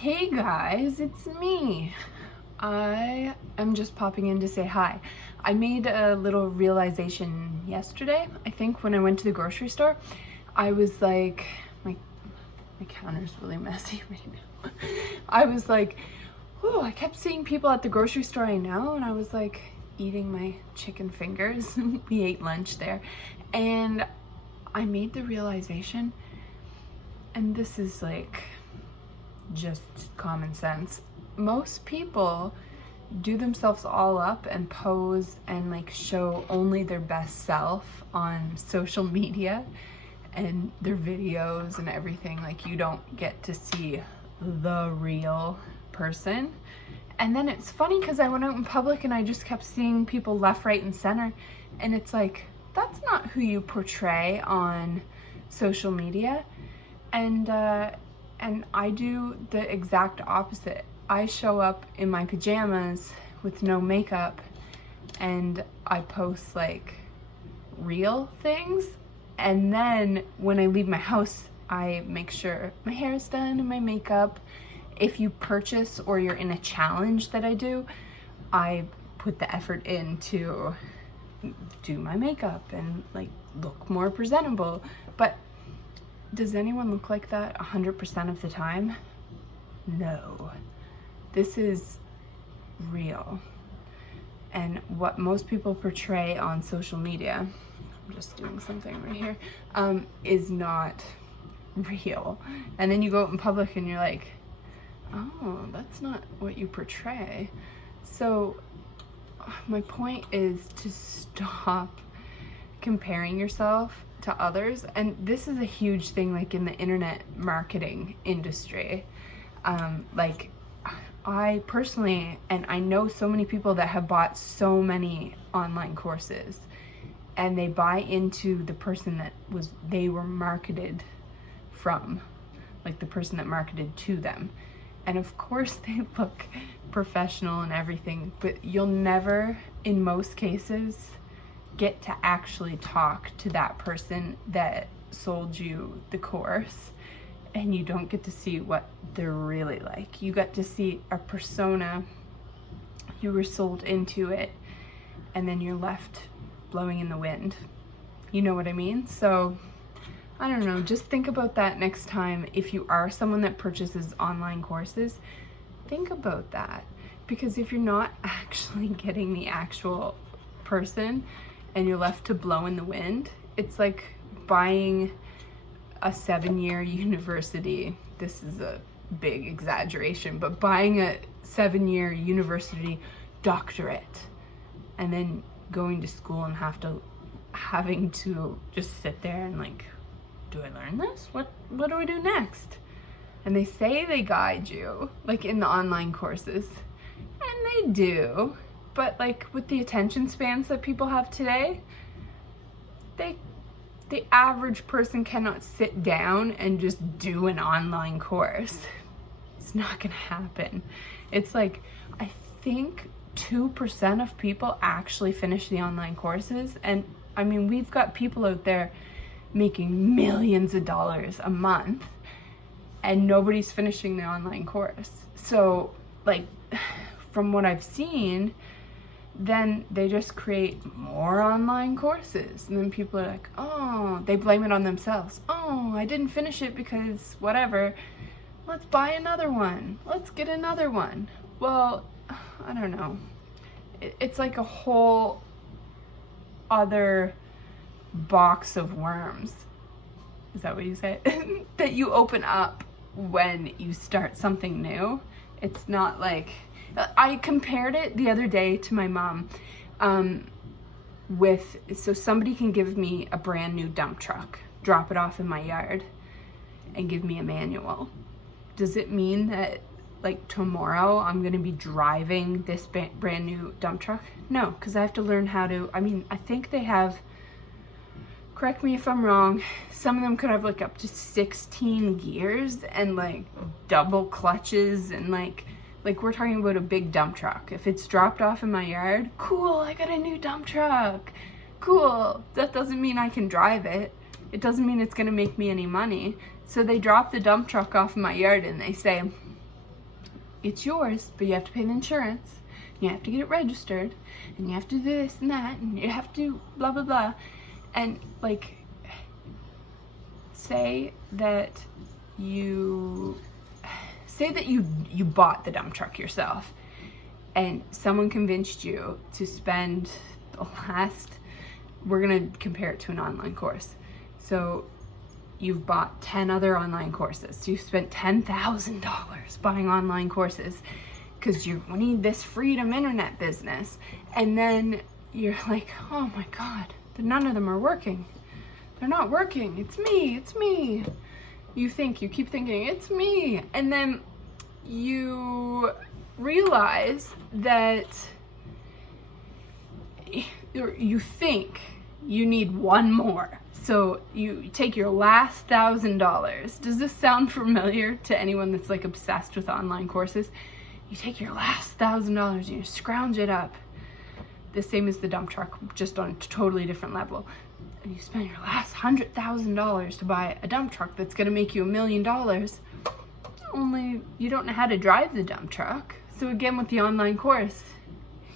Hey guys, it's me. I am just popping in to say hi. I made a little realization yesterday, I think, when I went to the grocery store. I was like, my counter's really messy right now. I was like, oh, I kept seeing people at the grocery store I know, and I was like eating my chicken fingers. We ate lunch there, and I made the realization, and this is like just common sense. Most people do themselves all up and pose and like show only their best self on social media and their videos and everything. Like, you don't get to see the real person. And then it's funny because I went out in public and I just kept seeing people left, right, and center, and it's like, that's not who you portray on social media. And I do the exact opposite. I show up in my pajamas with no makeup, and I post like real things. And then when I leave my house, I make sure my hair is done and my makeup. If you purchase or you're in a challenge that I do, I put the effort in to do my makeup and like look more presentable. But does anyone look like that 100% of the time? No. This is real. And what most people portray on social media, I'm just doing something right here, is not real. And then you go out in public and you're like, oh, that's not what you portray. So my point is to stop comparing yourself to others. And this is a huge thing, like in the internet marketing industry. Like, I personally, and I know so many people that have bought so many online courses, and they buy into the person that they were marketed from, like the person that marketed to them. And of course they look professional and everything, but you'll never, in most cases, get to actually talk to that person that sold you the course, and you don't get to see what they're really like. You get to see a persona, you were sold into it, and then you're left blowing in the wind. You know what I mean? So I don't know, just think about that next time. If you are someone that purchases online courses, think about that, because if you're not actually getting the actual person and you're left to blow in the wind, it's like buying a 7-year university. This is a big exaggeration, but buying a 7-year university doctorate and then going to school and having to just sit there and like, do I learn this? What do I do next? And they say they guide you, like in the online courses, and they do. But like with the attention spans that people have today, the average person cannot sit down and just do an online course. It's not gonna happen. It's like, I think 2% of people actually finish the online courses. And I mean, we've got people out there making millions of dollars a month, and nobody's finishing the online course. So like, from what I've seen, then they just create more online courses, and then people are like, oh, they blame it on themselves. Oh, I didn't finish it because whatever. Let's buy another one. Let's get another one. Well, I don't know. It's like a whole other box of worms. Is that what you say? That you open up when you start something new. It's not like, I compared it the other day to my mom, so somebody can give me a brand new dump truck, drop it off in my yard, and give me a manual. Does it mean that like tomorrow I'm gonna be driving this brand new dump truck? No, because I have to learn how to, I think they have, correct me if I'm wrong, some of them could have like up to 16 gears and like double clutches, and like we're talking about a big dump truck. If it's dropped off in my yard, cool, I got a new dump truck. Cool. That doesn't mean I can drive it. It doesn't mean it's gonna make me any money. So they drop the dump truck off in my yard and they say, it's yours, but you have to pay the insurance, you have to get it registered, and you have to do this and that, and you have to blah blah blah. And like, say that you bought the dump truck yourself, and someone convinced you to spend the last, we're gonna compare it to an online course. So you've bought 10 other online courses. So you've spent $10,000 buying online courses because you need this freedom internet business. And then you're like, oh my God, none of them are working. They're not working. It's me, it's me. You keep thinking, it's me. And then you realize that you think you need one more. So you take your last $1,000. Does this sound familiar to anyone that's like obsessed with online courses? You take your last $1,000 and you scrounge it up. The same as the dump truck, just on a totally different level. And you spend your last $100,000 to buy a dump truck that's gonna make you $1 million. Only you don't know how to drive the dump truck. So again, with the online course,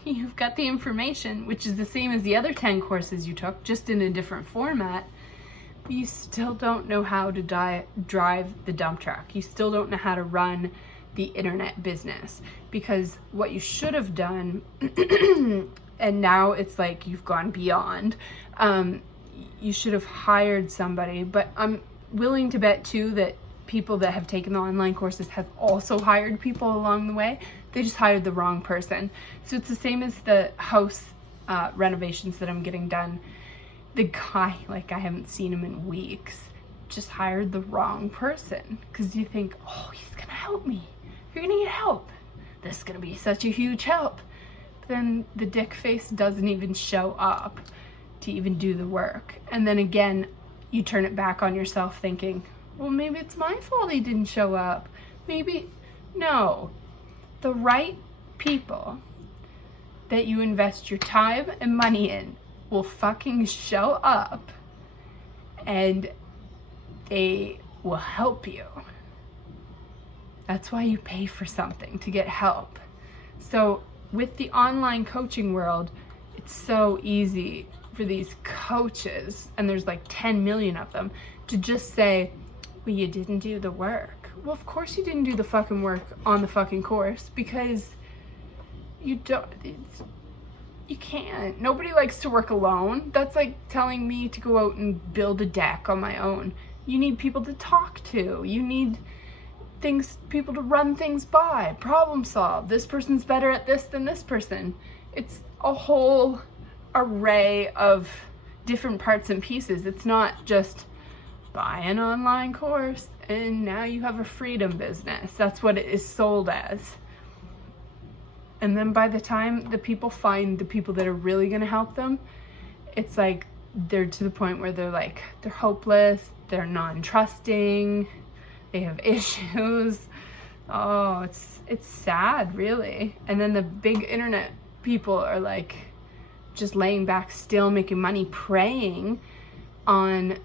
you've got the information, which is the same as the other 10 courses you took, just in a different format. But you still don't know how to drive the dump truck. You still don't know how to run the internet business. Because what you should have done, and now it's like you've gone beyond, you should have hired somebody. But I'm willing to bet too that people that have taken the online courses have also hired people along the way. They just hired the wrong person. So it's the same as the house renovations that I'm getting done. The guy, like, I haven't seen him in weeks, just hired the wrong person. Because you think, oh, he's gonna help me. You're gonna get help. This is gonna be such a huge help. But then the dick face doesn't even show up to even do the work. And then again, you turn it back on yourself thinking, well, maybe it's my fault he didn't show up. Maybe, no. The right people that you invest your time and money in will fucking show up, and they will help you. That's why you pay for something, to get help. So with the online coaching world, it's so easy for these coaches, and there's like 10 million of them, to just say, well, you didn't do the work. Well, of course you didn't do the fucking work on the fucking course, because you can't. Nobody likes to work alone. That's like telling me to go out and build a deck on my own. You need people to talk to. You need people to run things by, problem solve. This person's better at this than this person. It's a whole array of different parts and pieces. It's not just buy an online course and now you have a freedom business. That's what it is sold as. And then by the time the people find the people that are really going to help them, it's like they're to the point where they're hopeless, they're non-trusting, they have issues. Oh, it's sad, really. And then the big internet people are like just laying back still, making money, preying on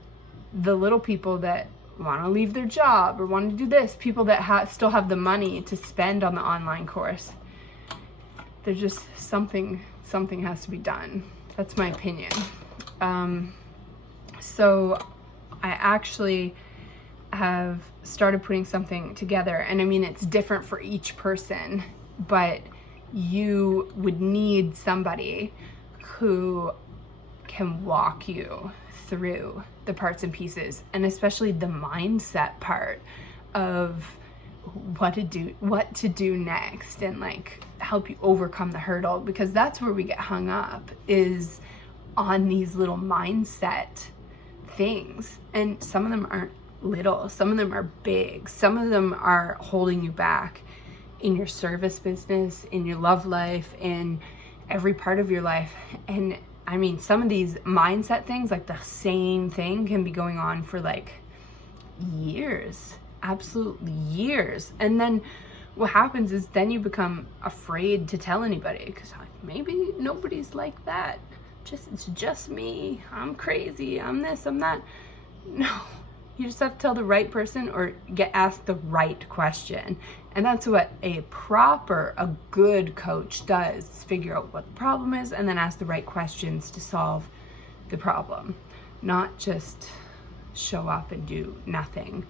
the little people that want to leave their job or want to do this, people that still have the money to spend on the online course. There's just something has to be done. That's my opinion. So I actually have started putting something together, and I mean, it's different for each person, but you would need somebody who can walk you through the parts and pieces, and especially the mindset part of what to do next, and like help you overcome the hurdle, because that's where we get hung up, is on these little mindset things. And some of them aren't little, some of them are big, some of them are holding you back in your service business, in your love life, in every part of your life. And I mean, some of these mindset things, like the same thing can be going on for like years, absolutely years. And then what happens is then you become afraid to tell anybody, because maybe nobody's like that. It's just me. I'm crazy. I'm this, I'm that. No, You just have to tell the right person or get asked the right question. And that's what a good coach does, is figure out what the problem is and then ask the right questions to solve the problem. Not just show up and do nothing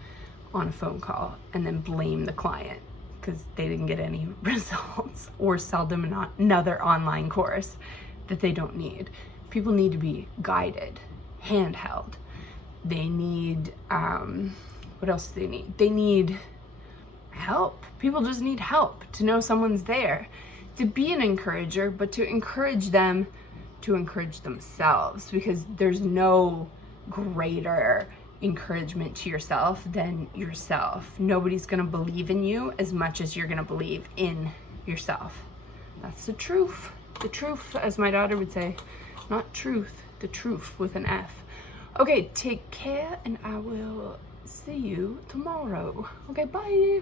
on a phone call and then blame the client because they didn't get any results, or sell them another online course that they don't need. People need to be guided, handheld. They need, what else do they need? They need help. People just need help, to know someone's there, to be an encourager, but to encourage them to encourage themselves, because there's no greater encouragement to yourself than yourself. Nobody's gonna believe in you as much as you're gonna believe in yourself. That's the truth. The truth, as my daughter would say, not truth, the truth with an F. Okay, take care, and I will see you tomorrow. Okay, bye.